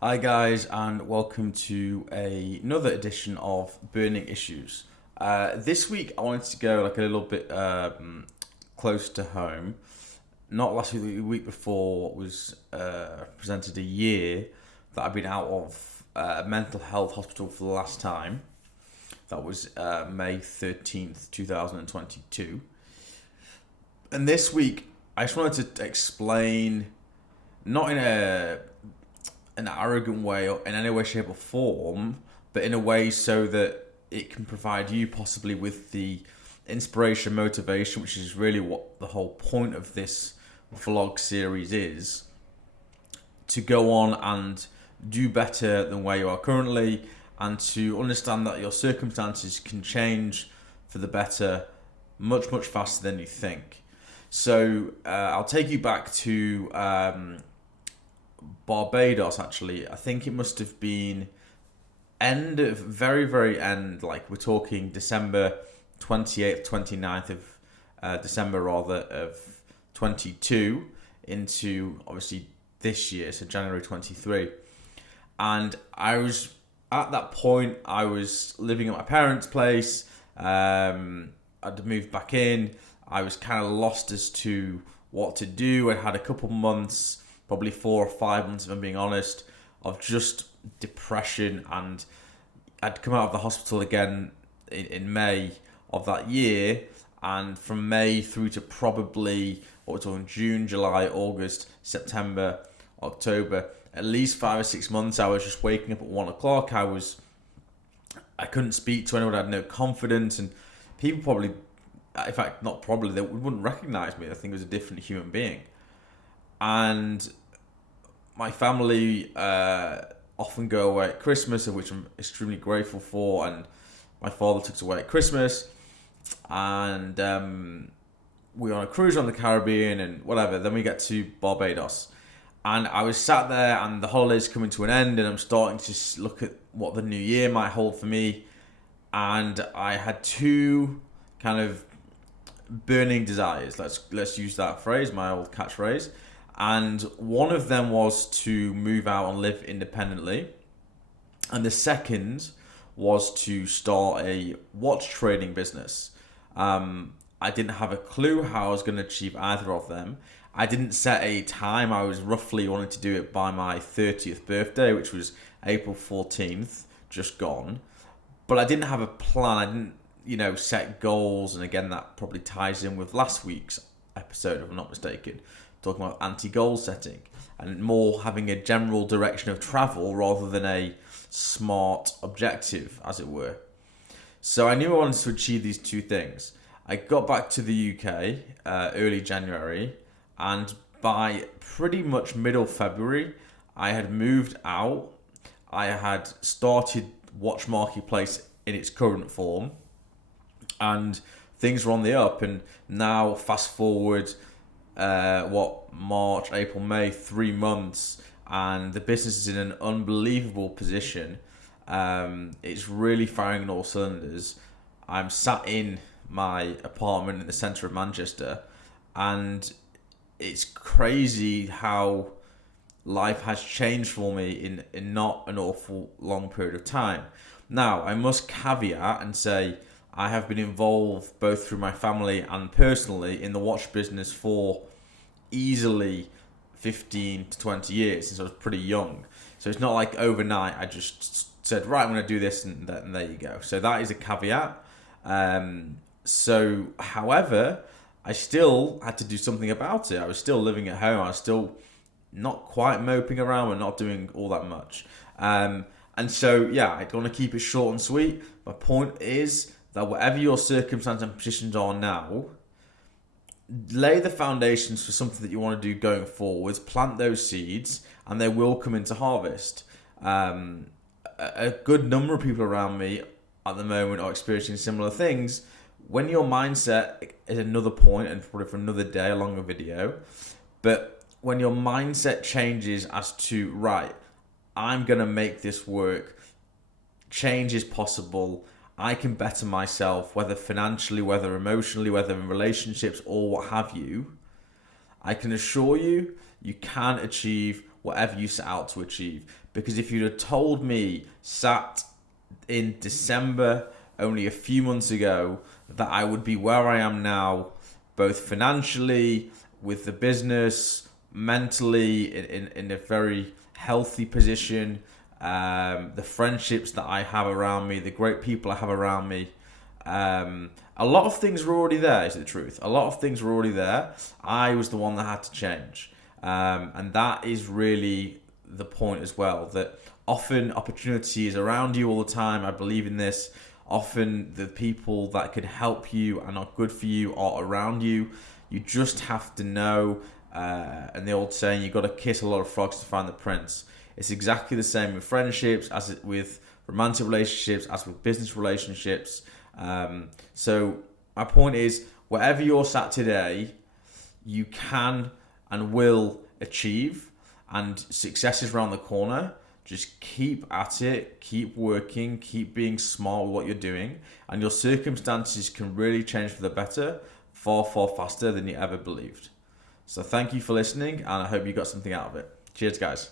Hi guys, and welcome to another edition of Burning Issues. This week I wanted to go like a little bit close to home. Not last week, the week before was presented a year that I've been out of a mental health hospital for the last time. That was May 13th, 2022. And this week I just wanted to explain, not in an arrogant way or in any way, shape, or form, but in a way so that it can provide you possibly with the inspiration, motivation, which is really what the whole point of this vlog series is, to go on and do better than where you are currently, and to understand that your circumstances can change for the better much, much faster than you think. So I'll take you back to Barbados. Actually, I think it must have been very end, like we're talking December 28th, 29th of December rather of 22 into obviously this year, so January 23. And I was at that point, I was living at my parents' place. I'd moved back in. I was kind of lost as to what to do. I had a couple months, probably 4 or 5 months, if I'm being honest, of just depression. And I'd come out of the hospital again in May of that year. And from May through to probably, what we're talking, June, July, August, September, October, at least 5 or 6 months, I was just waking up at 1 o'clock. I couldn't speak to anyone. I had no confidence. And people probably, in fact, not probably, they wouldn't recognize me. I think I was a different human being. And my family often go away at Christmas, of which I'm extremely grateful for. And my father took us away at Christmas, and we were on a cruise on the Caribbean and whatever. Then we get to Barbados, and I was sat there, and the holiday's coming to an end, and I'm starting to look at what the new year might hold for me. And I had two kind of burning desires. Let's use that phrase, my old catchphrase. And one of them was to move out and live independently. And the second was to start a watch trading business. I didn't have a clue how I was going to achieve either of them. I didn't set a time. I was roughly wanting to do it by my 30th birthday, which was April 14th, just gone. But I didn't have a plan. I didn't, set goals. And again, that probably ties in with last week's episode, if I'm not mistaken, talking about anti-goal setting and more having a general direction of travel rather than a smart objective, as it were. So I knew I wanted to achieve these two things. I got back to the UK early January, and by pretty much middle February, I had moved out. I had started WatchMarketplace in its current form, and things were on the up. And now, fast forward, March, April, May, 3 months, and the business is in an unbelievable position. It's really firing on all cylinders. I'm sat in my apartment in the centre of Manchester, and it's crazy how life has changed for me in not an awful long period of time. Now, I must caveat and say I have been involved both through my family and personally in the watch business for easily 15 to 20 years since I was pretty young. So it's not like overnight I just said, right, I'm going to do this, and there you go. So that is a caveat. However, I still had to do something about it. I was still living at home. I was still not quite moping around and not doing all that much. I want to keep it short and sweet. My point is that whatever your circumstances and positions are now, lay the foundations for something that you want to do going forwards, plant those seeds, and they will come into harvest. A good number of people around me at the moment are experiencing similar things. When your mindset is another point, and probably for another day, a longer video, but when your mindset changes as to, right, I'm going to make this work, change is possible, I can better myself, whether financially, whether emotionally, whether in relationships or what have you, I can assure you, you can achieve whatever you set out to achieve. Because if you'd have told me sat in December only a few months ago that I would be where I am now, both financially, with the business, mentally, in a very healthy position, the friendships that I have around me, the great people I have around me, a lot of things were already there, is the truth. A lot of things were already there. I was the one that had to change. And that is really the point as well, that often opportunity is around you all the time. I believe in this. Often the people that can help you and are good for you are around you. You just have to know, and the old saying, you've got to kiss a lot of frogs to find the prince. It's exactly the same with friendships, as with romantic relationships, as with business relationships. So my point is, wherever you're sat today, you can and will achieve, and success is around the corner. Just keep at it, keep working, keep being smart with what you're doing, and your circumstances can really change for the better far, far faster than you ever believed. So thank you for listening, and I hope you got something out of it. Cheers, guys.